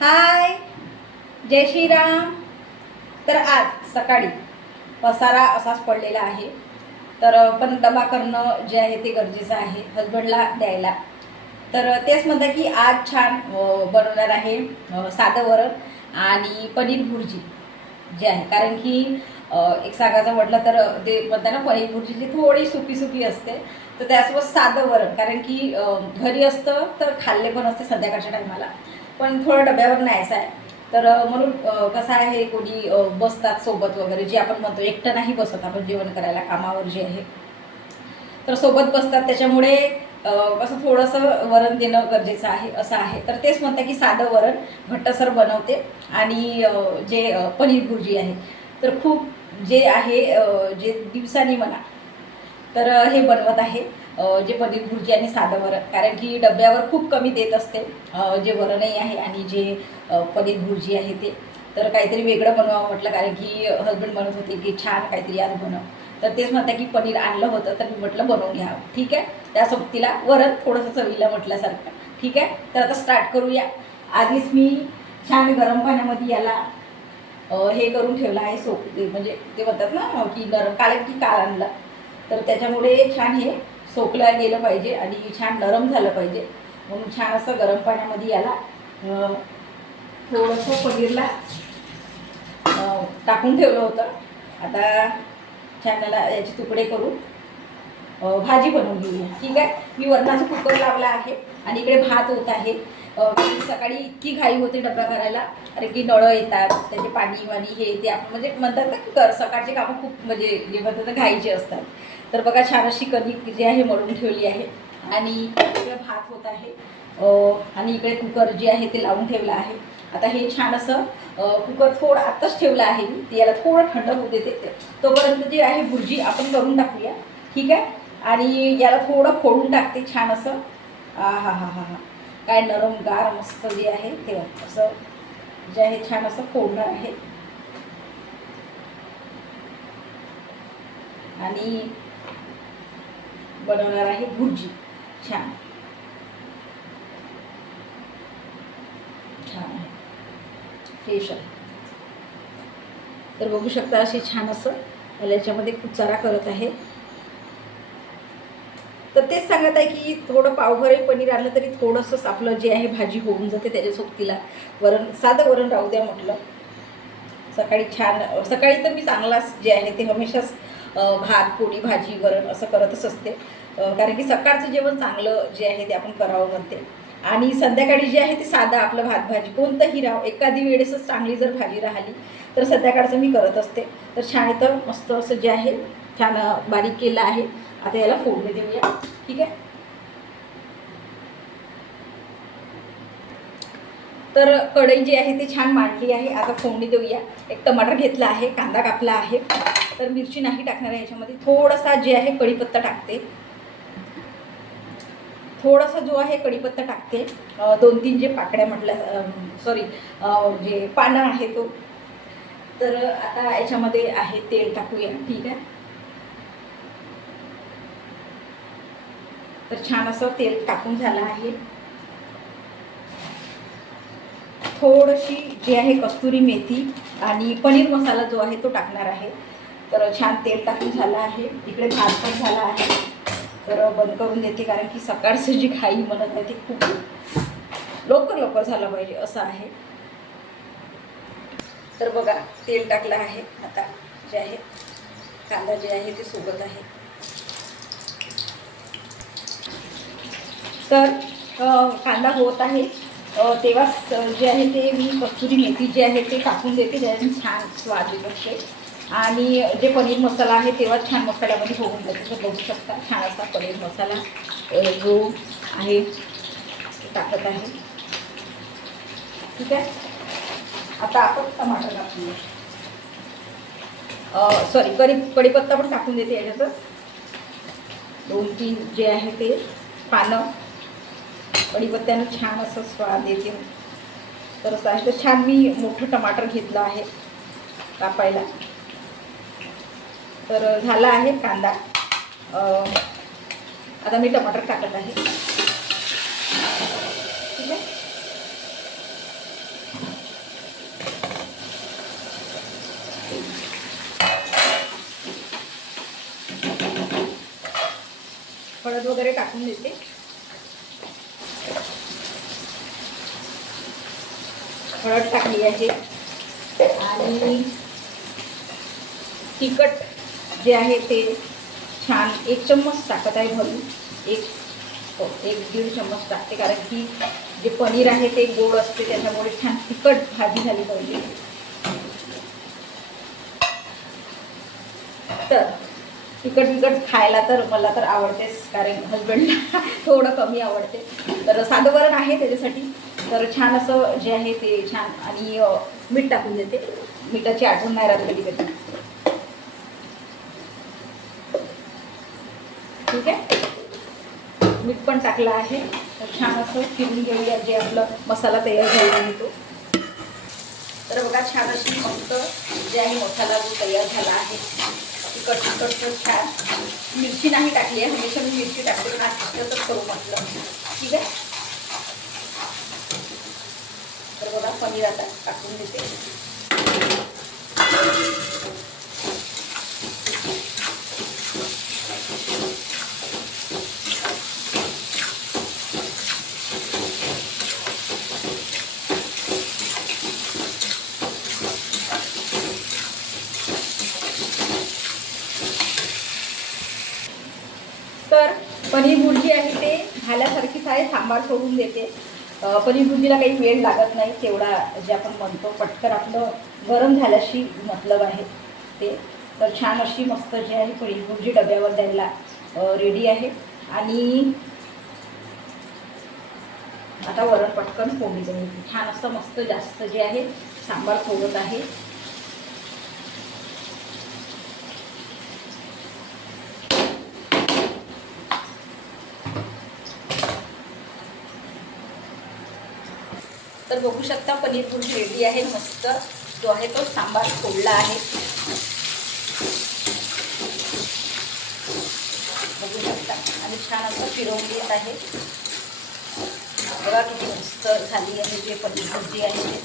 हाय, जय श्रीराम. तर आज सकाळी पसारा असाच पडलेला आहे. तर पण डबा करणं जे आहे ते गरजेचं आहे हजबंडला द्यायला. तर तेच म्हणतात की आज छान बनवणार आहे साधं वरण आणि पनीर भुर्जी जे आहे. कारण की एक सांगायचं म्हटलं तर ते म्हणतात ना, पनीर भुर्जी जी थोडी सुकी सुकी असते. तर त्यासोबत साधं वरण, कारण की घरी असतं तर खाल्ले पण असते संध्याकाळच्या टायमाला, पण थोडं डब्यावर न्यायचं आहे. तर म्हणून कसं आहे, कोणी बसतात सोबत वगैरे, जे आपण म्हणतो एकटं नाही बसत आपण जेवण करायला कामावर जे आहे, तर सोबत बसतात. त्याच्यामुळे कसं थोडंसं वरण देणं गरजेचं आहे असं आहे. तर तेच म्हणतात की साधं वरण घट्टसर बनवते. आणि जे पनीर भुर्जी आहे तर खूप जे आहे जे दिवसांनी म्हणा तर हे बनवत आहे जे पनीर भुर्जी आणि साधं वरण. कारण की डब्यावर खूप कमी देत असते जे वरणही आहे आणि जे पनीर भुर्जी आहे ते. तर काहीतरी वेगळं बनवावं म्हटलं, कारण की हजबंड म्हणत होते की छान काहीतरी आज बनव. तर तेच म्हणतात की पनीर आणलं होतं तर मी म्हटलं बनवून घ्यावं. ठीक आहे, त्यासोबत तिला वरण थोडंसं चवीला म्हटल्यासारखं. ठीक आहे, तर आता स्टार्ट करूया. आधीच मी छान गरम पाण्यामध्ये याला हे करून ठेवलं आहे. म्हणजे ते म्हणतात ना की नरम, काल की काल आणलं, तर त्याच्यामुळे छान हे सोकलं गेलं पाहिजे आणि छान नरम झालं पाहिजे. म्हणून छान असं गरम पाण्यामध्ये याला थोडंसं पनीरला टाकून ठेवलं होतं. आता छान याला याचे तुकडे करून भाजी बनवून घेऊया. ठीक आहे, मी वरणाचा कुकर लावला आहे आणि इकडे भात होत आहे. सकाळी इतकी घाई होते डब्बा करायला, अरे की नळं येतात, त्याचे पाणी वाणी हे ते आपण म्हणजे म्हणतात ना की सकाळचे कामं खूप म्हणजे जे म्हणतात ना घाईचे असतात. तर बघा छान अशी कणिक जी आहे मळून ठेवली आहे आणि इकडे भात होत आहे आणि इकडे कुकर जे आहे ते लावून ठेवलं आहे. आता हे छान असं कुकर थोडं आत्ताच ठेवलं आहे मी, ते याला थोडं थंड होऊ देते. तोपर्यंत जे आहे भुर्जी आपण करून टाकूया. ठीक आहे, आणि याला थोडं फोडून टाकते छान असं. हा हा हा हा हा, काय नरम गार मस्त जे आहे ते असं जे आहे छान असं फोडणार आहे. आणि बनवणार आहे भुर्जी छान छान आहे, फ्रेश आहे. तर बघू शकता असे छान असं याच्यामध्ये कुचारा करत आहे. तर तेच सांगत आहे की थोडं पावभरही पनीर आणलं तरी थोडंसं आपलं जे आहे भाजी होऊन जाते. त्याच्यासोबत तिला वरण, साधं वरण राहू द्या म्हटलं. सकाळी छान, सकाळी तर मी चांगलाच जे आहे ते हमेशाच भात पोळी भाजी वरण असं करतच असते. कारण की सकाळचं जेवण चांगलं जे आहे ते आपण करावं म्हणते. आणि संध्याकाळी जे आहे ते साधं आपलं भात भाजी कोणतंही राव, एखादी वेळेसच चांगली जर भाजी राहिली तर संध्याकाळचं मी करत असते. तर छान इथं मस्त असं जे आहे छान बारीक केलं आहे. आता याला फोडणी देऊया. ठीक आहे, तर कढई जी आहे ती छान मांडली आहे. आता फोडणी देऊया. एक टमाटर घेतला आहे, कांदा कापला आहे. तर मिरची नाही टाकणार आहे याच्यामध्ये. थोडासा जे आहे कढीपत्ता टाकते, थोडासा जो आहे कढीपत्ता टाकते. 2-3 जे पाकड्या म्हटल्या, सॉरी जे पानं आहे तो. तर आता याच्यामध्ये आहे तेल टाकूया. ठीक आहे, तर छान असं तेल टाकून झालं आहे. थोडीशी जी आहे कस्तुरी मेथी आणि पनीर मसाला जो आहे तो टाकणार आहे. तर छान तेल टाकून झालं आहे. इकडे भात पण झाला आहे. तर बंद करून देते, कारण की सकाळचं जी घाई म्हणत आहे ती खूप लवकर लवकर झालं पाहिजे असं आहे. तर बघा तेल टाकलं आहे. आता जे आहे कांदा जे आहे ते सोबत आहे. तर कांदा होत आहे तेव्हाच जे आहे ते मी कस्तुरी मेथी जे आहे ते टाकून देते, त्याच्याने छान स्वाद येत असते. आणि जे पनीर मसाला आहे तेव्हा छान मसाल्यामध्ये होऊन जाते. तर बघू शकता छान असा पनीर मसाला जो आहे तो टाकत आहे. ठीक आहे, आता आपण टमाटर टाकूया. सॉरी कढीपत्ता पण टाकून देते याच्यातच. 2-3 जे आहे ते पानं, कढीपत्त्यानं छान असं स्वाद येते. तर असं आहे. तर छान मी मोठं टमाटर घेतलं आहे कापायला. तर झाला आहे कांदा. आता मी टमाटर टाकत आहे. ठीक आहे, टाकून देते. हळद टाकली आहे आणि तिखट जे आहे ते छान 1 चम्मच टाकत आहे भरून. 1-1.5 चम्मच टाकते, कारण की जे पनीर आहे ते गोड असते, त्याच्यामुळे छान तिखट भाजी झाली पाहिजे. तर तिखट खायला तर मला तर आवडतेच, कारण हजबंडला थोडं कमी आवडते. तर साधं वरण आहे त्याच्यासाठी. तर छान असं जे आहे ते छान. आणि मीठ टाकून देते. मिठाची आठवण नाही राहत कधी कधी. ठीक आहे, मीठ पण टाकलं आहे. तर छान असं फिरून घेऊया जे आपलं मसाला तयार झाला आहे तो. तर बघा छान अशी मस्त जे आहे मसाला जो तयार झाला आहे, तिखट छान. मिरची नाही टाकली आहे, हमेशा मी मिरची टाकते, पण आज तिखटच करू म्हटलं. ठीक आहे, तर बघा पनीर आता टाकून देते. तर पनीर भुर्जी आहे ते झाल्यासारखीच आहे. सांबार सोडून देते. पनीर भुर्जीला काही वेळ लागत नाही तेवढा, जे आपण म्हणतो पटकन आपलं गरम झाल्याशी मतलब आहे ते. तर छान अशी मस्त जी आहे पनीर भुर्जी डब्यावर द्यायला रेडी आहे. आणि आता वरण पटकन फोडणी देऊन छान असं मस्त जास्त जे आहे सांबार सोडत आहे. तर बघू शकता पनीर भुर्जी रेडी आहे. मस्त जो आहे तो सांबार फोडला आहे. बघू शकता. आणि छान असं फिरवून घेत आहे. बघा किती मस्त झाली आहे जे पनीर भुर्जी आहे ते.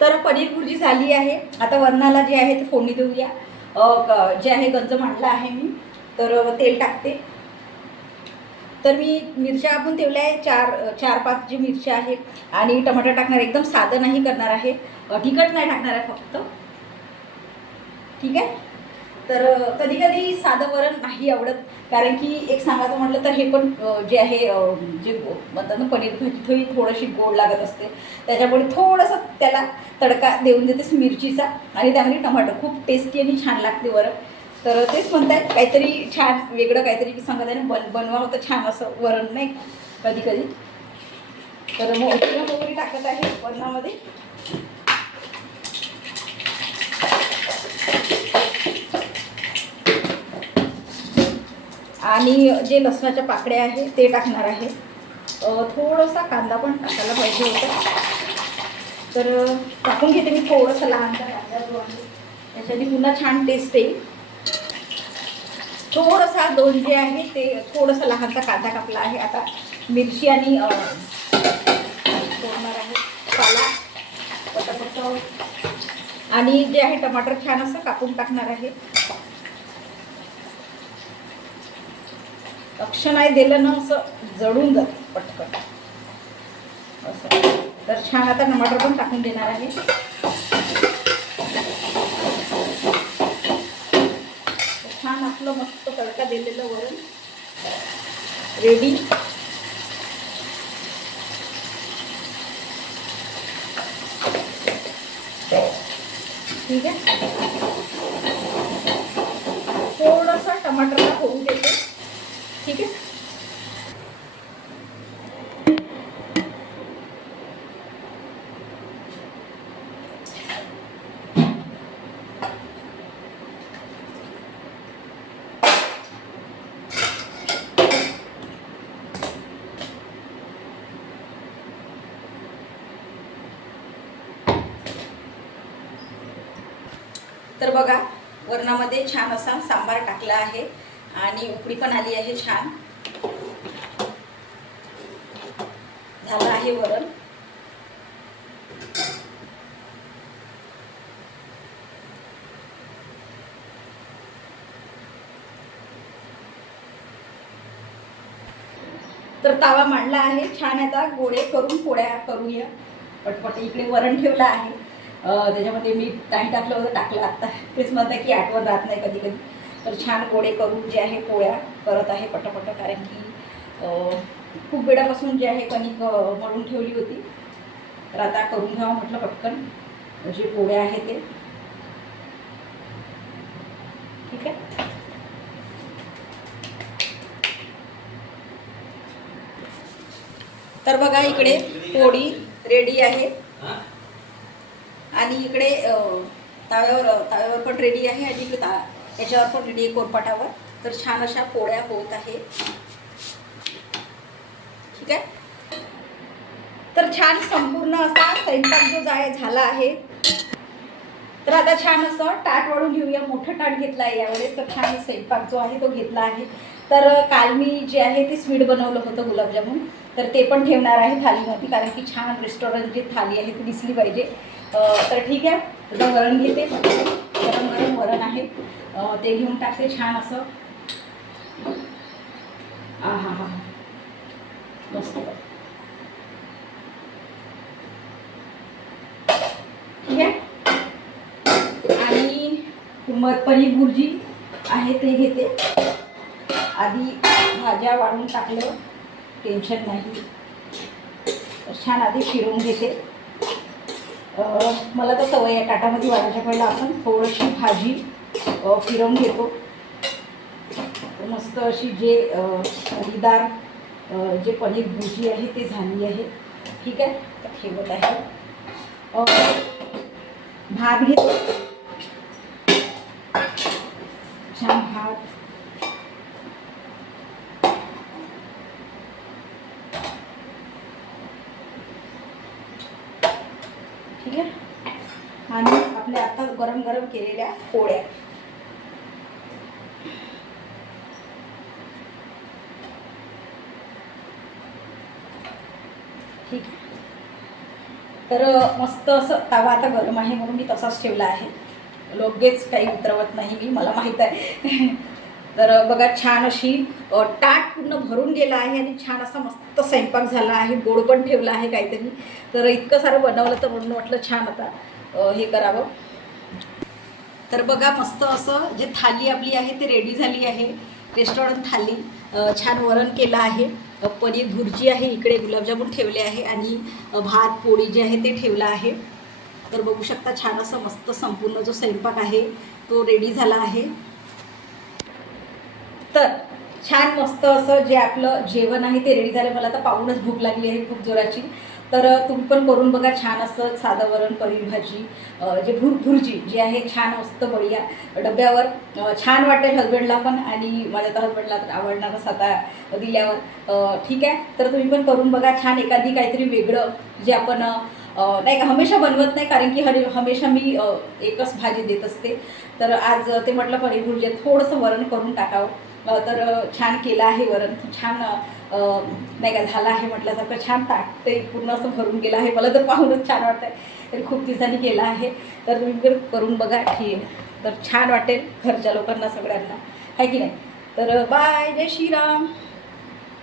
तर पनीर भुर्जी झाली आहे. आता वरणाला जे आहे ते फोडणी देऊया. जे आहे गंज मांडला आहे मी, तर तेल टाकते. तर मी मिरच्या आपण ठेवल्या आहे 4-5 जी मिरच्या आहेत. आणि टमाटर टाकणार. एकदम साधं नाही करणार आहे, तिखट नाही टाकणार आहे फक्त. ठीक आहे, तर कधी कधी साधं वरण नाही आवडत, कारण की एक सांगायचं म्हटलं तर हे पण जे आहे जे म्हणतात ना पनीर भाजी थोडीशी गोड लागत असते, त्याच्यामुळे थोडंसं त्याला तडका देऊन देतेस मिरचीचा. आणि त्यामध्ये टमाटर खूप टेस्टी आणि छान लागते वरण. तर तेच म्हणतात काहीतरी छान वेगळं काहीतरी सांगत आहे ना, बनवा होतं छान असं वरण नाही कधी कधी. तर मोहरी टाकत आहे वरणामध्ये. आणि जे लसणाच्या पाकळ्या आहे ते टाकणार आहे. थोडासा कांदा पण टाकायला पाहिजे होता, तर टाकून घेते मी थोडंसं लहानसा कांदा जो आहे, त्याच्याने पुन्हा छान टेस्ट येईल. थोडासा 2 जे आहे ते थोडासा लहानसा कांदा कापला आहे. आता मिरची आणि तोडणार आहे पाला पटापट. आणि जे आहे टमाटर छान असं कापून टाकणार आहे. लक्ष नाही दिलं ना असं जळून जातं पटकन असं. तर छान आता टमाटर पण टाकून देणार आहे. छान आपलं मस्त तडका दिलेलं वरण रेडी. ठीक आहे, थोडासा टमाटरला होऊ देते. ठीक आहे, तर बघा वरणामध्ये छान असा सांबार टाकला आहे आणि उकळी पण आली आहे. छान झालं आहे वरण. तर तावा मांडला आहे छान. आता गोळे करून पोळ्या करूया पटपट. इकडे वरण ठेवलं आहे, त्याच्यामध्ये मी नाही टाकलं होतं, टाकलं आत्ता. तेच म्हणतं की आठवण राहत नाही कधी कधी. तर छान गोळे करून जे आहे पोळ्या करत आहे पटपट, कारण की खूप वेळापासून जे आहे कणिक मळून ठेवली होती. तर आता करून घ्यावं म्हटलं पटकन जे पोळ्या आहे ते. ठीक आहे. तर बघा इकडे पोळी रेडी आहे आणि इकडे ताव्यावर पण रेडी आहे आणि इकडे याच्यावर पण रेडी आहे कोरपाटावर. तर छान अशा पोळ्या होत आहे. ठीक आहे. तर छान संपूर्ण असा स्वयंपाक जो झाला आहे. तर आता छान असं ताट वाढून घेऊया. मोठं ताट घेतलं आहे यावेळेस. तर छान स्वयंपाक जो आहे तो घेतला आहे. तर काल मी जे आहे ते स्वीट बनवलं होतं गुलाबजामुन, तर ते पण ठेवणार आहे थालीमध्ये, कारण की छान रेस्टॉरंट जी थाली आहे ती दिसली पाहिजे. तर ठीक आहे. आता वरण घेते, गरम गरम वरण आहे ते घेऊन टाकते छान असं. हा हा हा मस्त. ठीक आहे. आणि पनीर भुर्जी आहे ते घेते. आधी भाज्या वाढून टाकलं, टेन्शन नाही. छान आधी फिरवून घेते. मला तर सवय आहे ताटामध्ये वाढायच्या पहिला आपण थोडीशी भाजी फिरवून घेतो. मस्त अशी जे हरीदार जे पनीर भुर्जी आहे ते झाली आहे. ठीक आहे. तर ठेवत आहे. भात घेतो, छान भात. ठीक आहे. आणि आपल्या आता गरम गरम केलेल्या पोळ्या. ठीक आहे. तर मस्त असं तवा आता गरम आहे म्हणून मी तसाच ठेवला आहे, लगेच काही उतरवत नाही मी, मला माहीत आहे. तर बघा छान अशी ताट पूर्ण भरून गेला आहे आणि छान असा मस्त स्वयंपाक झाला आहे. गोड पण ठेवला आहे काहीतरी. तर इतकं सारं बनवलं तर म्हणून म्हटलं छान आता हे करावं. तर बघा मस्त असं जे थाली आपली आहे ते रेडी झाली आहे, रेस्टॉरंट थाली. छान वरण केलं आहे, पनीर भुर्जी आहे, इकडे गुलाबजामुन ठेवले आहे आणि भात पोळी जे आहे ते ठेवलं आहे. तर बघू शकता छान असं मस्त संपूर्ण जो स्वयंपाक आहे तो रेडी झाला आहे. तर छान मस्त असं जे आपलं जेवण आहे ते रेडी झालं. मला तर पाहूनच भूक लागली आहे खूप जोराची. तर तुम्ही पण करून बघा छान असं साधं वरण पनीर भाजी, जे भुर्जी जी आहे छान मस्त बढिया. डब्यावर छान वाटेल हजबंडला पण आणि माझ्या तर हजबंडला तर आवडणारच आता दिल्यावर. ठीक आहे. तर तुम्ही पण करून बघा छान एखादी काहीतरी वेगळं जे आपण नाही का हमेशा बनवत नाही, कारण की हमेशा मी एकच भाजी देत असते. तर आज ते म्हटलं पनीर भुर्जी थोडंसं वरण करून टाकावं. तर छान केलं आहे वरण, छान नाही का झालं आहे म्हटल्यासारखं. छान ताट ते पूर्ण असं भरून गेलं आहे. मला तर पाहूनच छान वाटतं आहे. तरी खूप दिवसांनी केलं आहे. तर तुम्ही करून बघा. ठीक. तर छान वाटेल घरच्या लोकांना सगळ्यांना, आहे की नाही. तर बाय, जय श्रीराम.